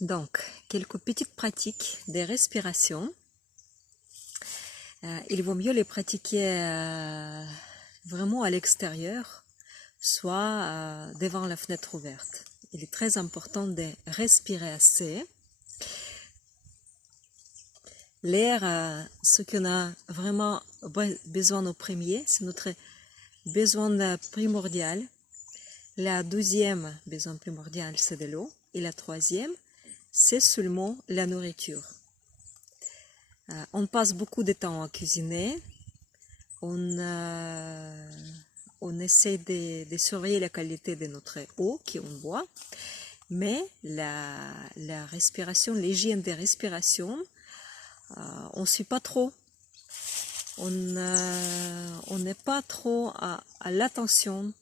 Donc, quelques petites pratiques de respiration. Il vaut mieux les pratiquer vraiment à l'extérieur, soit devant la fenêtre ouverte. Il est très important de respirer assez. L'air, ce qu'on a vraiment besoin au premier, c'est notre besoin primordial. La deuxième besoin primordial, c'est de l'eau. Et la troisième, c'est seulement la nourriture. On passe beaucoup de temps à cuisiner. On essaie de surveiller la qualité de notre eau qu'on boit. Mais la respiration, l'hygiène des respirations, on ne suit pas trop. On n'est pas trop à l'attention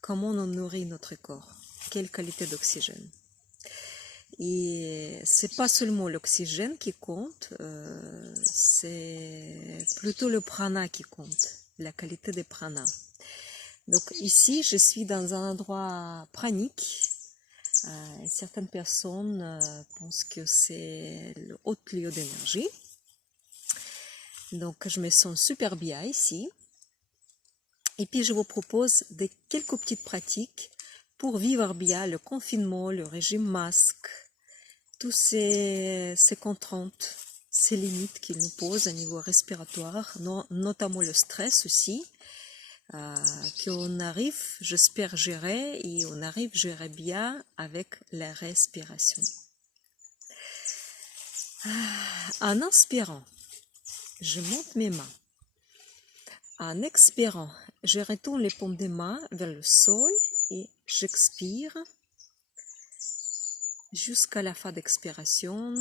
comment on nourrit notre corps, quelle qualité d'oxygène. Et c'est pas seulement l'oxygène qui compte, c'est plutôt le prana qui compte, la qualité des prana. Donc ici, je suis dans un endroit pranique. Certaines personnes pensent que c'est le haut lieu d'énergie. Donc je me sens super bien ici. Et puis je vous propose quelques petites pratiques pour vivre bien le confinement, le régime masque, tous ces contraintes, ces limites qu'il nous pose à niveau respiratoire, notamment le stress aussi, qu'on arrive, j'espère, gérer et on arrive à gérer bien avec la respiration. En inspirant, je monte mes mains. En expirant, je retourne les paumes des mains vers le sol et j'expire jusqu'à la fin d'expiration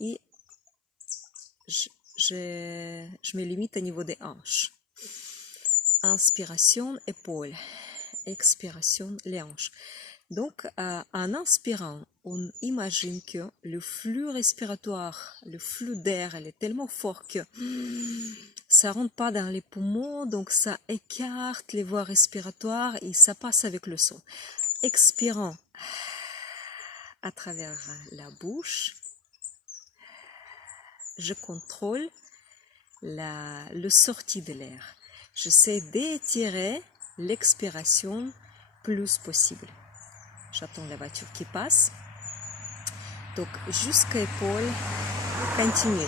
et je me limite au niveau des hanches. Inspiration, épaules. Expiration, les hanches. Donc, en inspirant, on imagine que le flux respiratoire, le flux d'air, elle est tellement fort que ça rentre pas dans les poumons, donc ça écarte les voies respiratoires et ça passe avec le son. Expirant à travers la bouche, je contrôle le sortie de l'air. J'essaie d'étirer l'expiration plus possible. J'attends la voiture qui passe. Donc, jusqu'à l'épaule, continuez.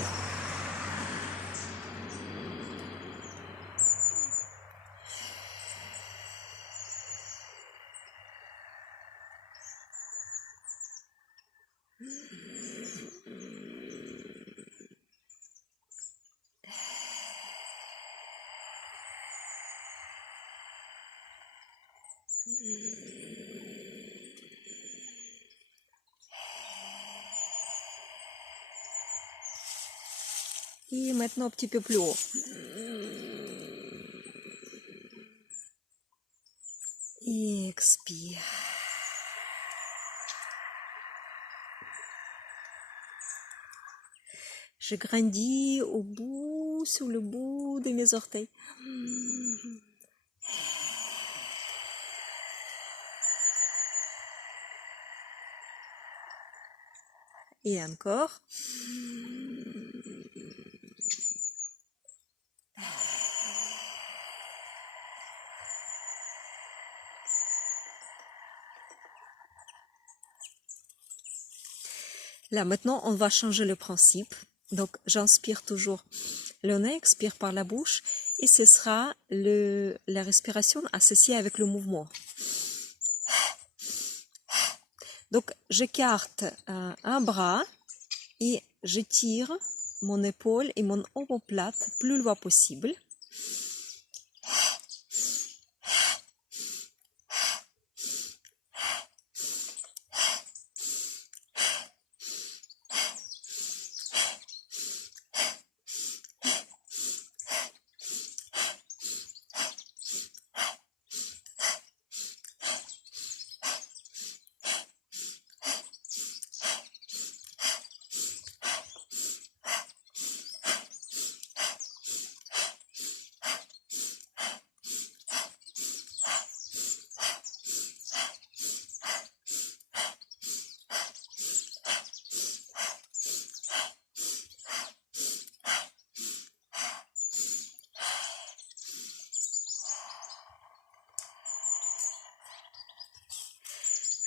Et maintenant un petit peu plus haut. Et expire. Je grandis sur le bout de mes orteils. Et encore. Là, maintenant, on va changer le principe. Donc, j'inspire toujours le nez, expire par la bouche. Et ce sera la respiration associée avec le mouvement. Donc, j'écarte un bras et je tire mon épaule et mon omoplate plus loin possible.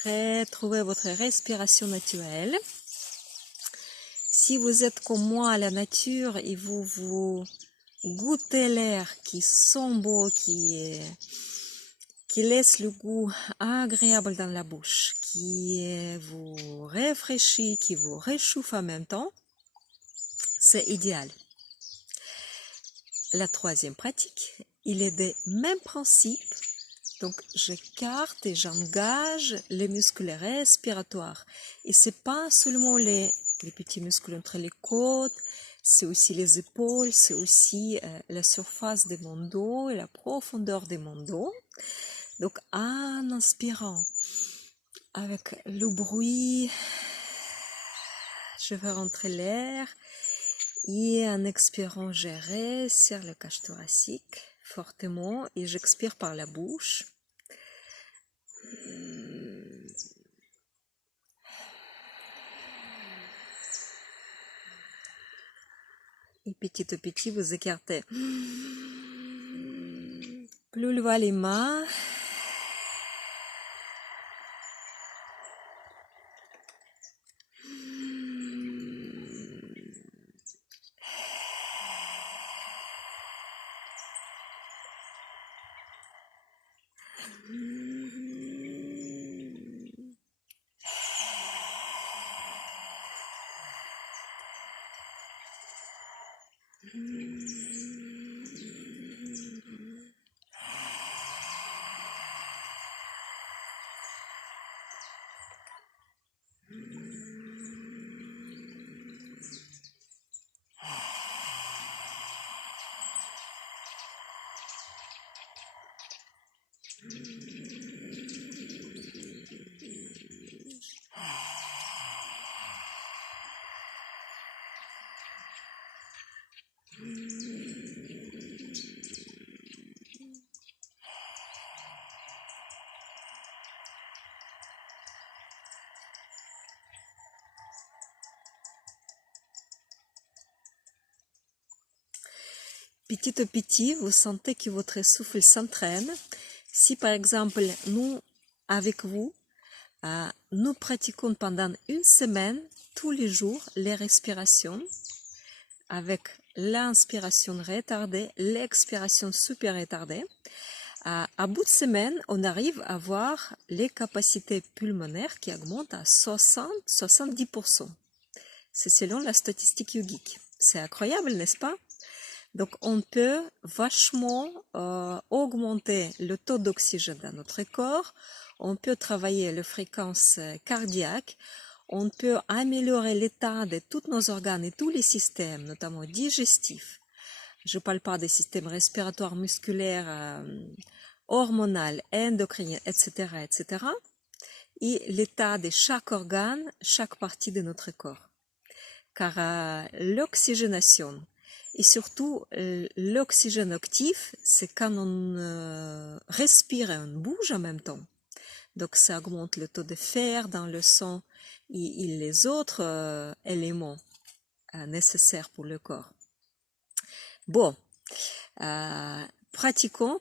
Retrouvez votre respiration naturelle. Si vous êtes comme moi à la nature et vous goûtez l'air qui sent beau, qui laisse le goût agréable dans la bouche, qui vous rafraîchit, qui vous réchauffe en même temps, c'est idéal. La troisième pratique, il est des mêmes principes. Donc, j'écarte et j'engage les muscles respiratoires. Et c'est pas seulement les petits muscles entre les côtes, c'est aussi les épaules, c'est aussi la surface de mon dos et la profondeur de mon dos. Donc, en inspirant, avec le bruit, je vais rentrer l'air. Et en expirant, je resserre le cage thoracique fortement et j'expire par la bouche. Et petit à petit, vous écartez plus loin les mains. Petit à petit, vous sentez que votre souffle s'entraîne. Si par exemple, nous, avec vous, nous pratiquons pendant une semaine, tous les jours, les respirations, avec l'inspiration retardée, l'expiration super retardée. À bout de semaine, on arrive à avoir les capacités pulmonaires qui augmentent à 60-70%. C'est selon la statistique yogique. C'est incroyable, n'est-ce pas? Donc, on peut vachement augmenter le taux d'oxygène dans notre corps. On peut travailler les fréquences cardiaques. On peut améliorer l'état de tous nos organes et tous les systèmes, notamment digestifs. Je ne parle pas des systèmes respiratoires, musculaires, hormonal, endocrinien, etc., etc. Et l'état de chaque organe, chaque partie de notre corps. Car l'oxygénation, et surtout l'oxygène actif, c'est quand on respire et on bouge en même temps. Donc ça augmente le taux de fer dans le sang et les autres éléments nécessaires pour le corps. Bon, pratiquons.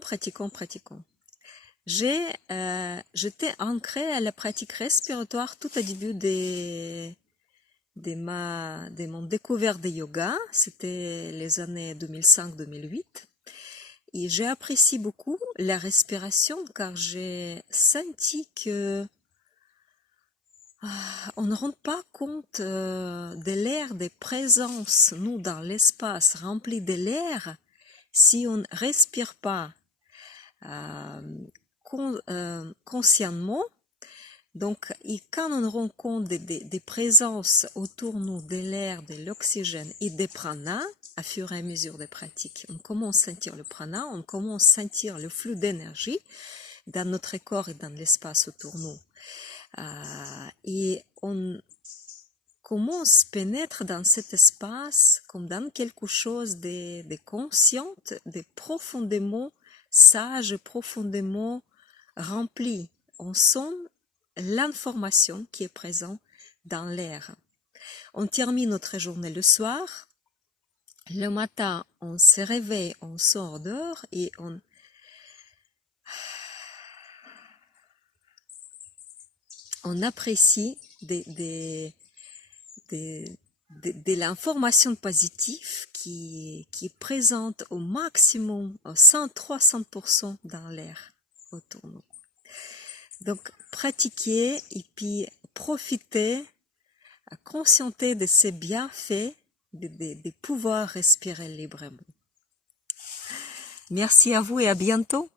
J'étais ancrée à la pratique respiratoire tout au début de mon découverte de yoga. C'était les années 2005-2008. Et j'ai apprécié beaucoup la respiration car j'ai senti que on ne rend pas compte de l'air, des présences, nous, dans l'espace rempli de l'air, si on ne respire pas consciemment. Donc, et quand on rend compte des présences autour de nous de l'air, de l'oxygène et des pranas, à fur et à mesure des pratiques, on commence à sentir le prana, on commence à sentir le flux d'énergie dans notre corps et dans l'espace autour de nous. Et on commence à pénétrer dans cet espace comme dans quelque chose de conscient, de profondément sage, profondément rempli. On sent l'information qui est présente dans l'air. On termine notre journée le soir. Le matin, on se réveille, on sort dehors et on apprécie de l'information positive qui est présente au maximum, à 100-300% dans l'air autour de nous. Donc, pratiquer et puis profiter, conscienter de ces bienfaits de pouvoir respirer librement. Merci à vous et à bientôt.